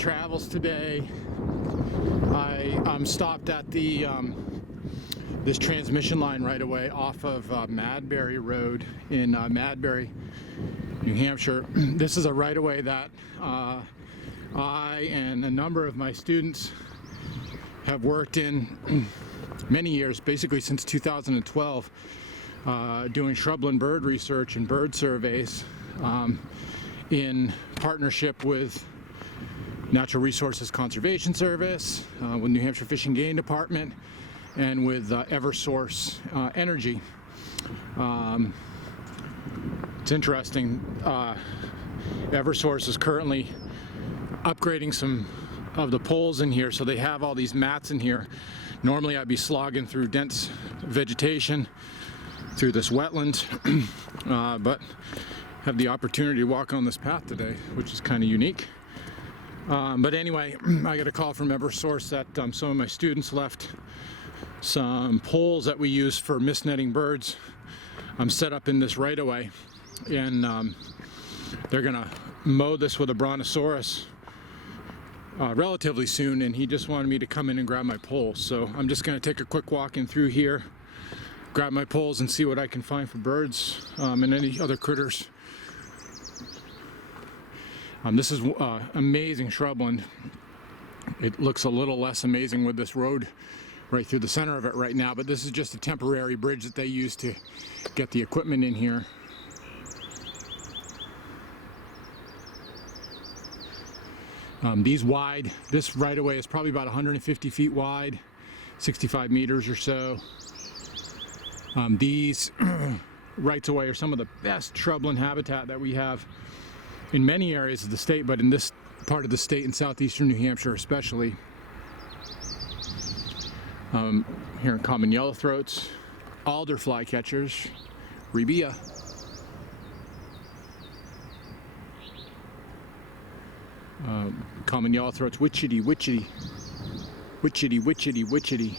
travels today. I'm stopped at the this transmission line right away off of Madbury Road in Madbury, New Hampshire. This is a right of way that I and a number of my students have worked in many years, basically since 2012, doing shrubland bird research and bird surveys in partnership with Natural Resources Conservation Service, with New Hampshire Fish and Game Department, and with Eversource Energy. It's interesting. Eversource is currently upgrading some of the poles in here, so they have all these mats in here. Normally I'd be slogging through dense vegetation through this wetland, but have the opportunity to walk on this path today, which is kind of unique. But anyway, I got a call from Eversource that some of my students left some poles that we use for mist netting birds set up in this right of way, and they're gonna mow this with a brontosaurus relatively soon, and he just wanted me to come in and grab my poles. So I'm just gonna take a quick walk in through here, grab my poles, and see what I can find for birds and any other critters. This is amazing shrubland. It looks a little less amazing with this road right through the center of it right now, but this is just a temporary bridge that they use to get the equipment in here. This right of way is probably about 150 feet wide, 65 meters or so. These rights of way are some of the best shrubland habitat that we have in many areas of the state, but in this part of the state in southeastern New Hampshire especially. Here in common yellowthroats, alder flycatchers, rhebia. Common yellowthroats, witchetty, witchetty, witchetty, witchetty, witchetty.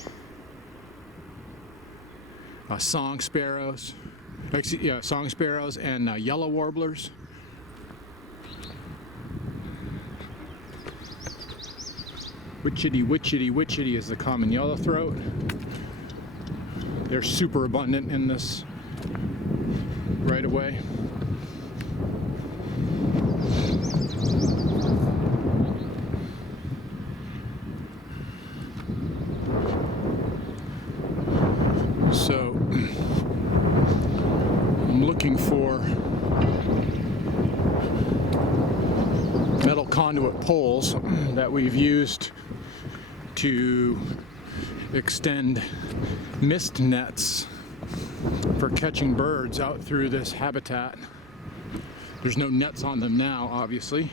Song sparrows, song sparrows and yellow warblers. Witchetty, witchetty, witchetty is the common yellowthroat. They're super abundant in this right of way. So I'm looking for metal conduit poles that we've used to extend mist nets for catching birds out through this habitat. There's no nets on them now, obviously,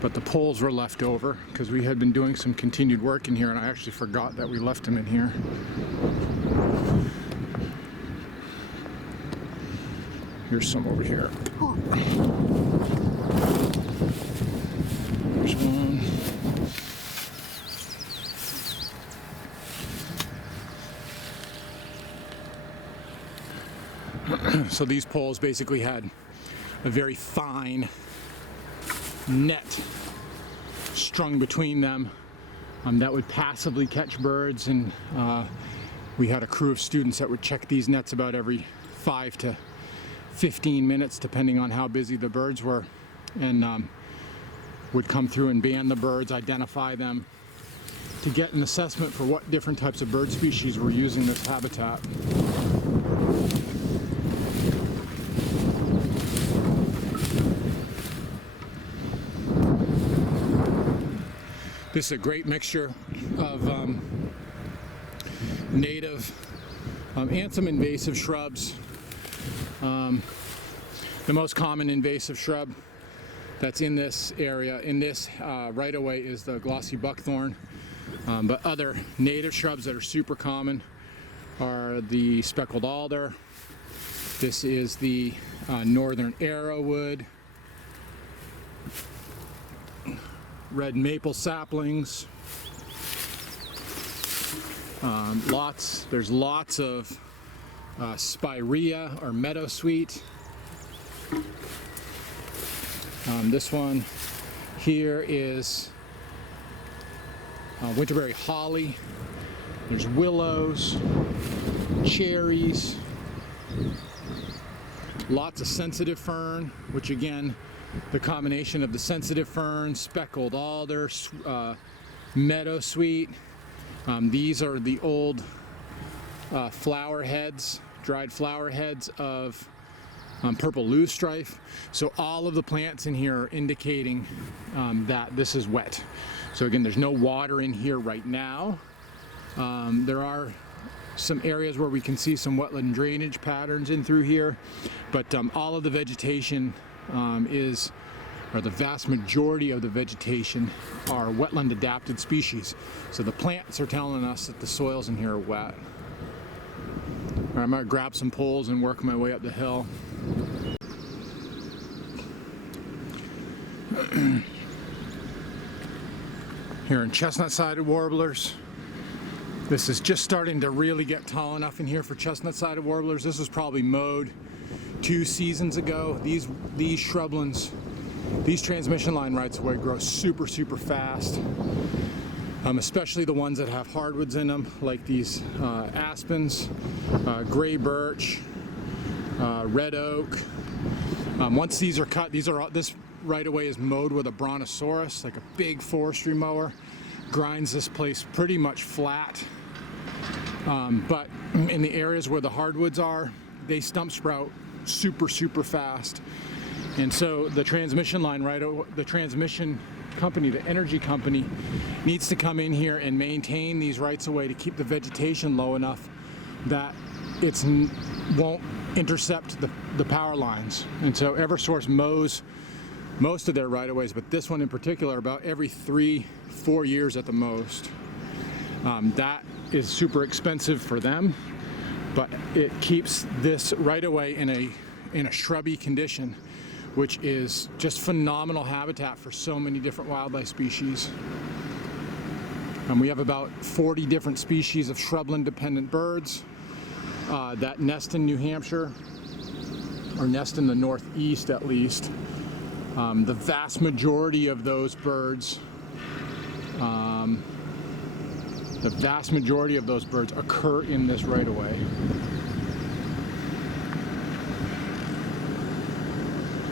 but the poles were left over because we had been doing some continued work in here, and I actually forgot that we left them in here. Here's some over here. There's one. So these poles basically had a very fine net strung between them that would passively catch birds, and we had a crew of students that would check these nets about every 5 to 15 minutes depending on how busy the birds were, and would come through and ban the birds, identify them, to get an assessment for what different types of bird species were using this habitat. This is a great mixture of native and some invasive shrubs. The most common invasive shrub that's in this area, in this right of way, is the glossy buckthorn. But other native shrubs that are super common are the speckled alder. This is the northern arrowwood, red maple saplings. There's lots of spirea or meadowsweet. This one here is winterberry holly, there's willows, cherries, lots of sensitive fern, which again, the combination of the sensitive fern, speckled alder, meadowsweet. These are the old flower heads, dried flower heads of purple loosestrife. So all of the plants in here are indicating that this is wet. So again, there's no water in here right now. There are some areas where we can see some wetland drainage patterns in through here, but all of the vegetation or the vast majority of the vegetation are wetland adapted species. So the plants are telling us that the soils in here are wet. All right, I'm gonna grab some poles and work my way up the hill. Here in chestnut-sided warblers, this is just starting to really get tall enough in here for chestnut-sided warblers. This was probably mowed 2 seasons ago. These shrublands, these transmission line rights-of-way grow super fast, especially the ones that have hardwoods in them, like these aspens, gray birch, red oak. Once these are cut, this right-of-way is mowed with a brontosaurus, like a big forestry mower. Grinds this place pretty much flat. But in the areas where the hardwoods are, they stump sprout super fast. And so the transmission line, the transmission company, the energy company, needs to come in here and maintain these rights-of-way to keep the vegetation low enough that it won't intercept the power lines. And so Eversource mows most of their right-of-ways, but this one in particular about every 3-4 years at the most. That is super expensive for them, but it keeps this right-of-way in a shrubby condition, which is just phenomenal habitat for so many different wildlife species. We have about 40 different species of shrubland-dependent birds that nest in New Hampshire, or nest in the Northeast at least. The vast majority of those birds, occur in this right-of-way.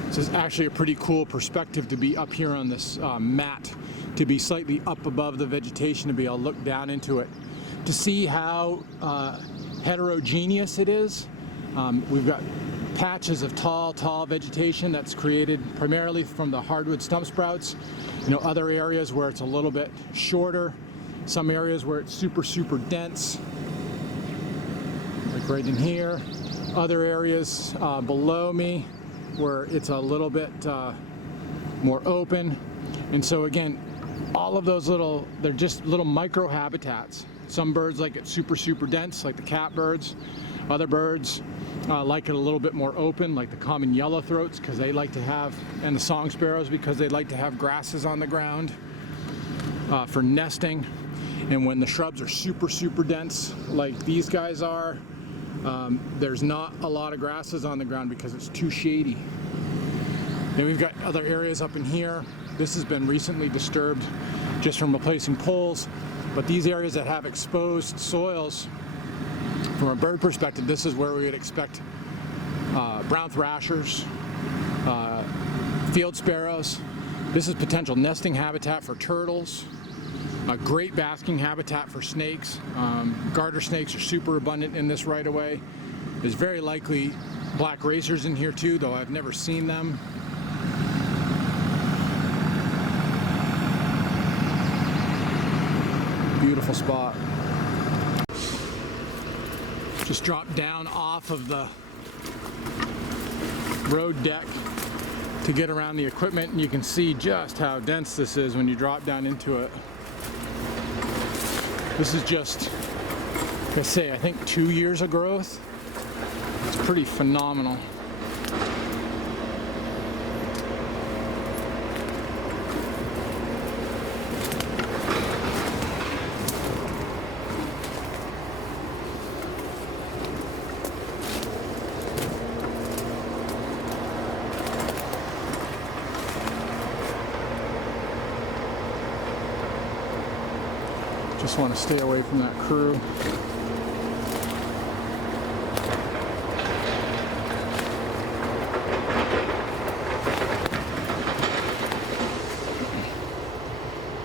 This is actually a pretty cool perspective to be up here on this mat, to be slightly up above the vegetation, to be able to look down into it, to see how heterogeneous it is. We've got patches of tall vegetation that's created primarily from the hardwood stump sprouts. Other areas where it's a little bit shorter, some areas where it's super dense, like right in here. Other areas below me where it's a little bit more open. And so again, all of those they're just little micro habitats. Some birds like it super dense, like the catbirds. Other birds like it a little bit more open, like the common yellowthroats, because they like to have, and the song sparrows, because they like to have grasses on the ground for nesting. And when the shrubs are super dense, like these guys are, there's not a lot of grasses on the ground because it's too shady. Then we've got other areas up in here. This has been recently disturbed just from replacing poles, but these areas that have exposed soils, from a bird perspective, this is where we would expect brown thrashers, field sparrows. This is potential nesting habitat for turtles, a great basking habitat for snakes. Garter snakes are super abundant in this right-of-way. There's very likely black racers in here too, though I've never seen them. Beautiful spot. Just dropped down off of the road deck to get around the equipment, and you can see just how dense this is when you drop down into it. This is just, like I say, I think 2 years of growth. It's pretty phenomenal. Just want to stay away from that crew.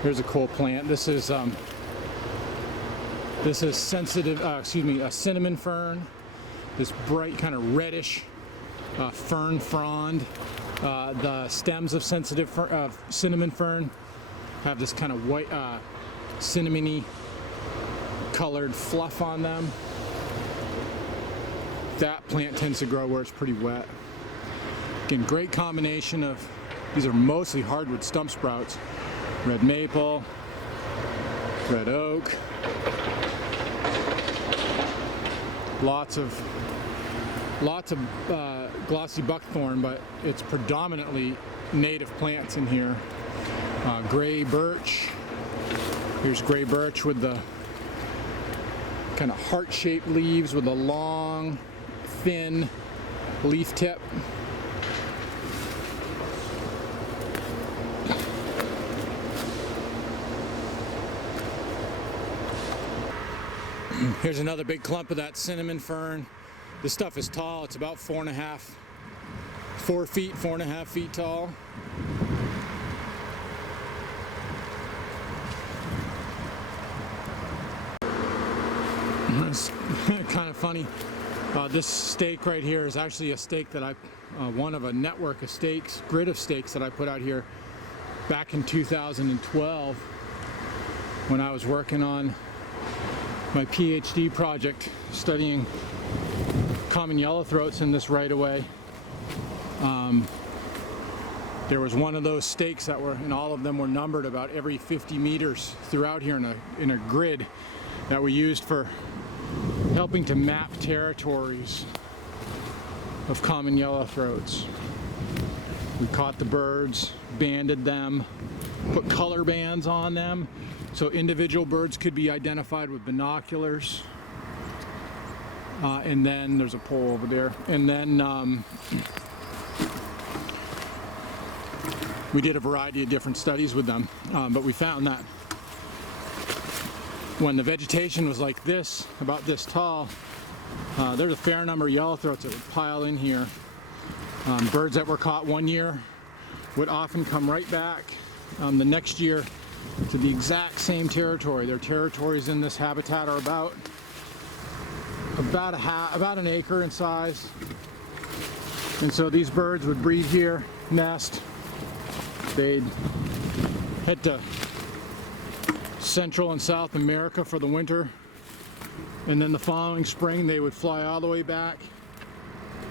Here's a cool plant. This is sensitive. A cinnamon fern. This bright kind of reddish fern frond. The stems of cinnamon fern have this kind of white, cinnamony colored fluff on them. That plant tends to grow where it's pretty wet. Again, great combination of, these are mostly hardwood stump sprouts. Red maple, red oak, lots of glossy buckthorn, but it's predominantly native plants in here. Gray birch. Here's gray birch with the kind of heart-shaped leaves with a long, thin leaf tip. Here's another big clump of that cinnamon fern. This stuff is tall. It's about 4.5 feet tall. It's kind of funny. This stake right here is actually a stake that one of a network of stakes, grid of stakes that I put out here back in 2012 when I was working on my PhD project studying common yellowthroats in this right-of-way. There was one of those stakes that were, and all of them were numbered about every 50 meters throughout here in a grid that we used for helping to map territories of common yellowthroats. We caught the birds, banded them, put color bands on them, so individual birds could be identified with binoculars. And then there's a pole over there. And then we did a variety of different studies with them. But we found that when the vegetation was like this, about this tall, there's a fair number of yellowthroats that would pile in here. Birds that were caught one year would often come right back the next year to the exact same territory. Their territories in this habitat are about an acre in size. And so these birds would breed here, nest. They'd head to Central and South America for the winter. And then the following spring they would fly all the way back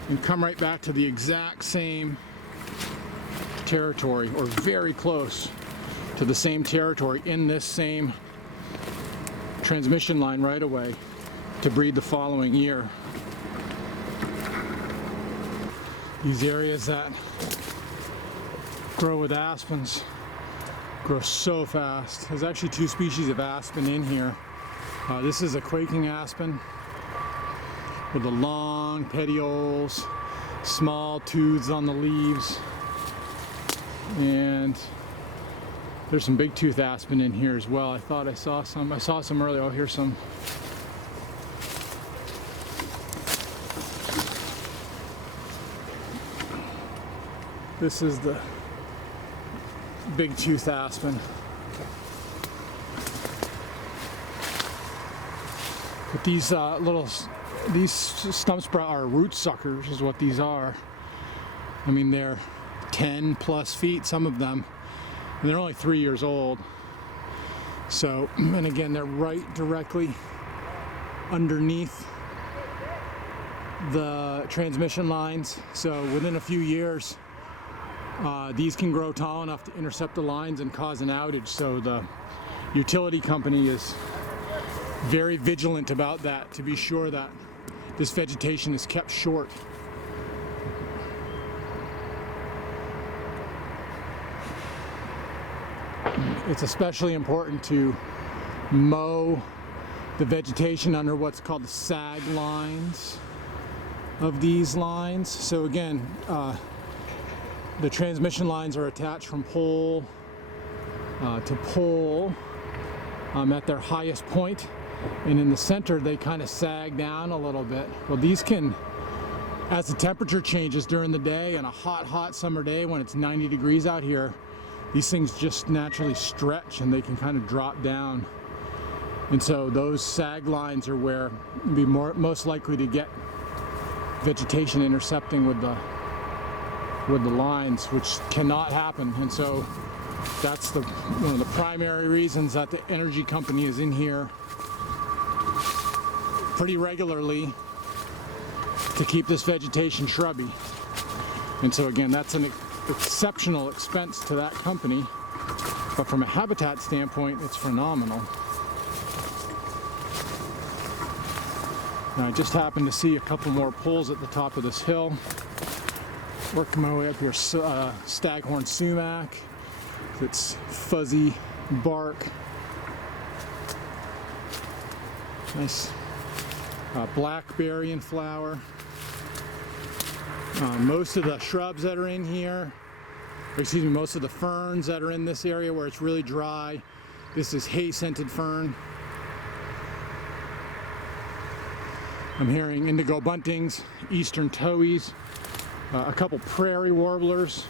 and come right back to the exact same territory, or very close to the same territory in this same transmission line right away to breed the following year. These areas that grow with aspens grow so fast. There's actually two species of aspen in here. This is a quaking aspen with the long petioles, small tooths on the leaves, and there's some big tooth aspen in here as well. I thought I saw some. I saw some earlier. Oh, here's some. This is the big tooth aspen. But these stump sprout are root suckers is what these are. I mean, they're 10 plus feet, some of them. And they're only 3 years old. So, and again, they're right directly underneath the transmission lines. So within a few years, these can grow tall enough to intercept the lines and cause an outage. So the utility company is very vigilant about that to be sure that this vegetation is kept short. It's especially important to mow the vegetation under what's called the sag lines of these lines. So again, the transmission lines are attached from pole to pole, at their highest point, and in the center they kind of sag down a little bit. Well, these can, as the temperature changes during the day, and a hot summer day when it's 90 degrees out here, these things just naturally stretch and they can kind of drop down. And so those sag lines are where you'd be most likely to get vegetation intercepting with the lines, which cannot happen. And so that's one of the primary reasons that the energy company is in here pretty regularly, to keep this vegetation shrubby. And so again, that's an exceptional expense to that company, but from a habitat standpoint, it's phenomenal. Now, I just happened to see a couple more poles at the top of this hill. Working my way up here, staghorn sumac. It's fuzzy bark. Nice blackberry in flower. Most of the shrubs that are in here, most of the ferns that are in this area where it's really dry, this is hay-scented fern. I'm hearing indigo buntings, eastern towhees, a couple prairie warblers.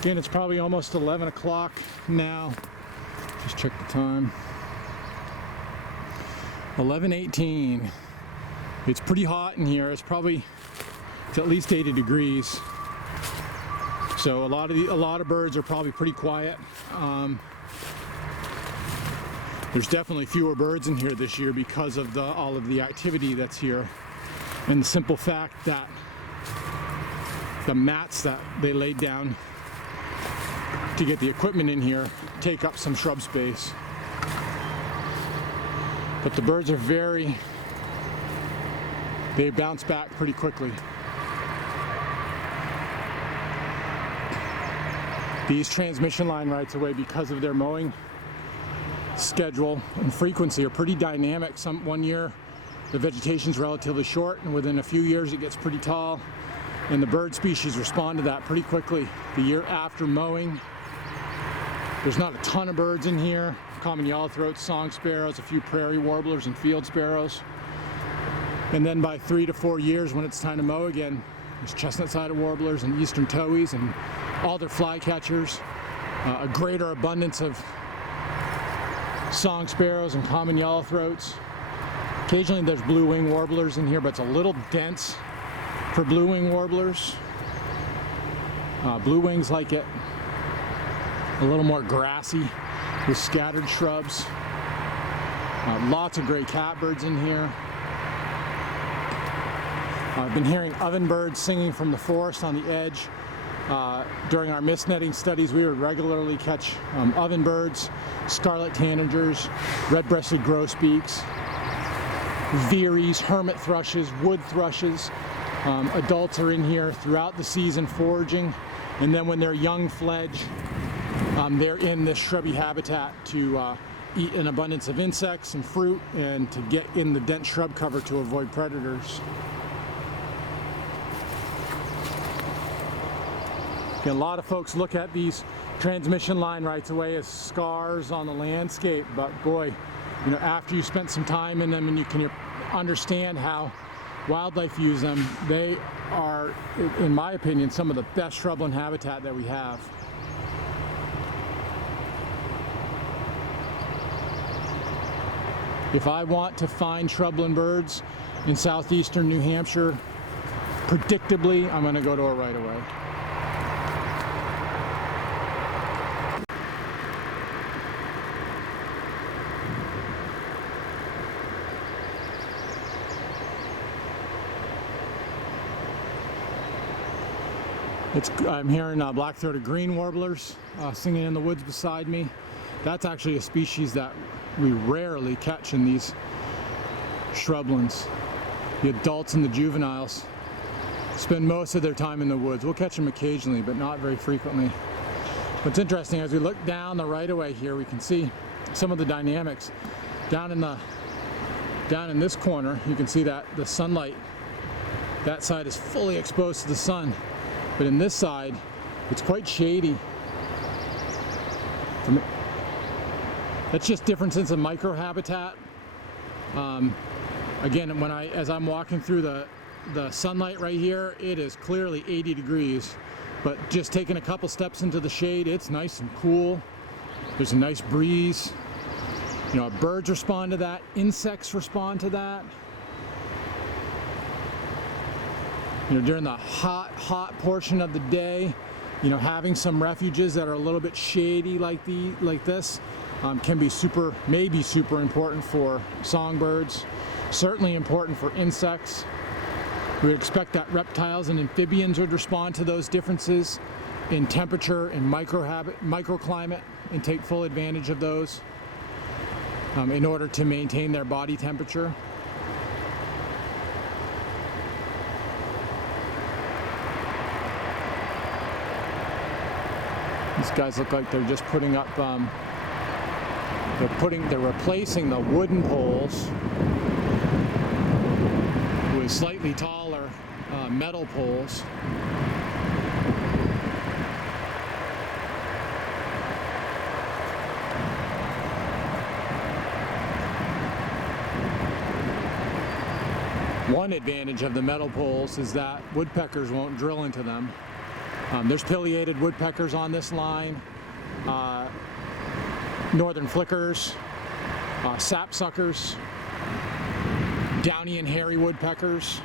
Again, it's probably almost 11 o'clock now. Just check the time. 11:18. It's pretty hot in here. It's at least 80 degrees. So a lot of birds are probably pretty quiet. There's definitely fewer birds in here this year because of all of the activity that's here, and the simple fact that the mats that they laid down to get the equipment in here take up some shrub space. But the birds are they bounce back pretty quickly. These transmission line rights of way, because of their mowing schedule and frequency, are pretty dynamic. One year the vegetation's relatively short, and within a few years it gets pretty tall, and the bird species respond to that pretty quickly. The year after mowing, there's not a ton of birds in here. Common yellowthroats, song sparrows, a few prairie warblers and field sparrows. And then by 3 to 4 years, when it's time to mow again, there's chestnut-sided warblers and eastern towhees and all their flycatchers, a greater abundance of song sparrows and common yellowthroats. Occasionally there's blue-winged warblers in here, but it's a little dense for blue-winged warblers. Blue wings like it a little more grassy with scattered shrubs. Lots of gray catbirds in here. I've been hearing ovenbirds singing from the forest on the edge. During our mist netting studies, we would regularly catch ovenbirds, scarlet tanagers, red-breasted grosbeaks, veeries, hermit thrushes, wood thrushes. Adults are in here throughout the season foraging, and then when they're young fledge, they're in this shrubby habitat to eat an abundance of insects and fruit, and to get in the dense shrub cover to avoid predators. A lot of folks look at these transmission line rights of way as scars on the landscape, but boy, after you spent some time in them and you can understand how wildlife use them, they are, in my opinion, some of the best shrubland habitat that we have. If I want to find shrubland birds in southeastern New Hampshire, predictably, I'm going to go to a right-of-way. I'm hearing black-throated green warblers singing in the woods beside me. That's actually a species that we rarely catch in these shrublands. The adults and the juveniles spend most of their time in the woods. We'll catch them occasionally, but not very frequently. What's interesting, as we look down the right-of-way here, we can see some of the dynamics. Down in this corner, you can see that the sunlight, that side is fully exposed to the sun. But in this side, it's quite shady. That's just differences in microhabitat. Again, as I'm walking through the sunlight right here, it is clearly 80 degrees, but just taking a couple steps into the shade, it's nice and cool. There's a nice breeze. You know, birds respond to that, insects respond to that. You know, during the hot portion of the day, you know, having some refuges that are a little bit shady like this can be maybe super important for songbirds. Certainly important for insects. We would expect that reptiles and amphibians would respond to those differences in temperature and microclimate and take full advantage of those in order to maintain their body temperature. These guys look like they're just putting up, they're replacing the wooden poles with slightly taller metal poles. One advantage of the metal poles is that woodpeckers won't drill into them. There's pileated woodpeckers on this line, northern flickers, sapsuckers, downy and hairy woodpeckers,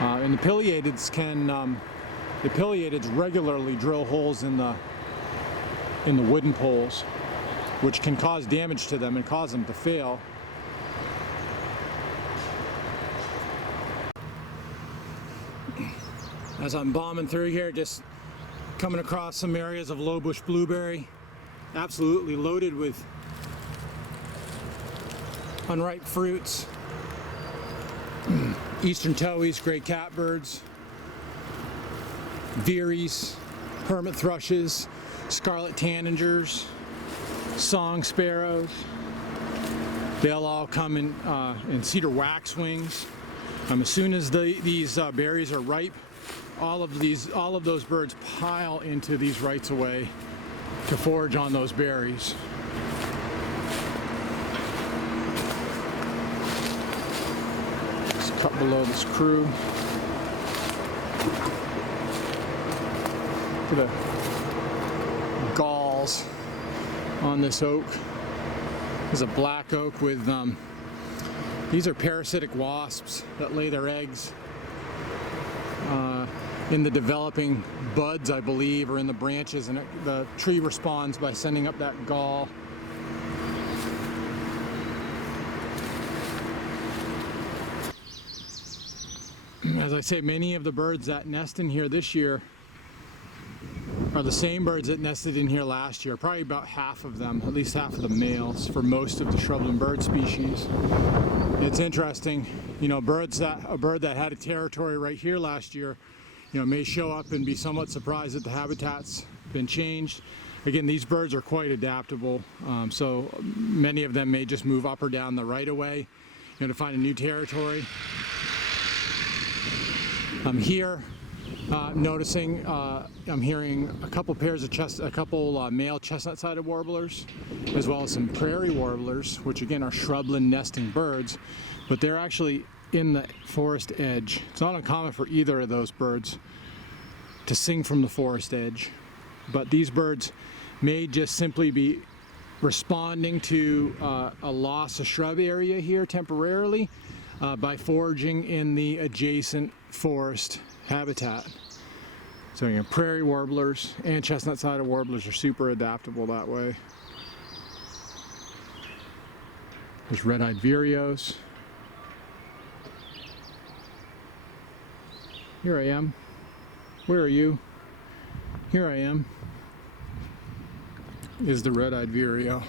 and the pileateds regularly drill holes in the wooden poles, which can cause damage to them and cause them to fail. As I'm bombing through here, just coming across some areas of low bush blueberry, absolutely loaded with unripe fruits. Eastern towhees, gray catbirds, veeries, hermit thrushes, scarlet tanagers, song sparrows. They'll all come in cedar waxwings. As soon as these berries are ripe, all of those birds pile into these rights of way to forage on those berries. Just cut below this crew. Look at the galls on this oak. This is a black oak with these are parasitic wasps that lay their eggs in the developing buds, I believe, or in the branches, and the tree responds by sending up that gall. As I say, many of the birds that nest in here this year are the same birds that nested in here last year. Probably about half of them, at least half of the males, for most of the shrubland bird species. It's interesting, you know, a bird that had a territory right here last year, you know, may show up and be somewhat surprised that the habitat's been changed. Again, these birds are quite adaptable, so many of them may just move up or down the right-of-way, you know, to find a new territory. I'm here noticing, I'm hearing a couple pairs of male chestnut-sided warblers, as well as some prairie warblers, which again are shrubland nesting birds, but they're actually in the forest edge. It's not uncommon for either of those birds to sing from the forest edge, but these birds may just simply be responding to a loss of shrub area here temporarily by foraging in the adjacent forest habitat. So you know, prairie warblers and chestnut-sided warblers are super adaptable that way. There's red-eyed vireos. Here I am. Where are you? Here I am. Is the red-eyed vireo.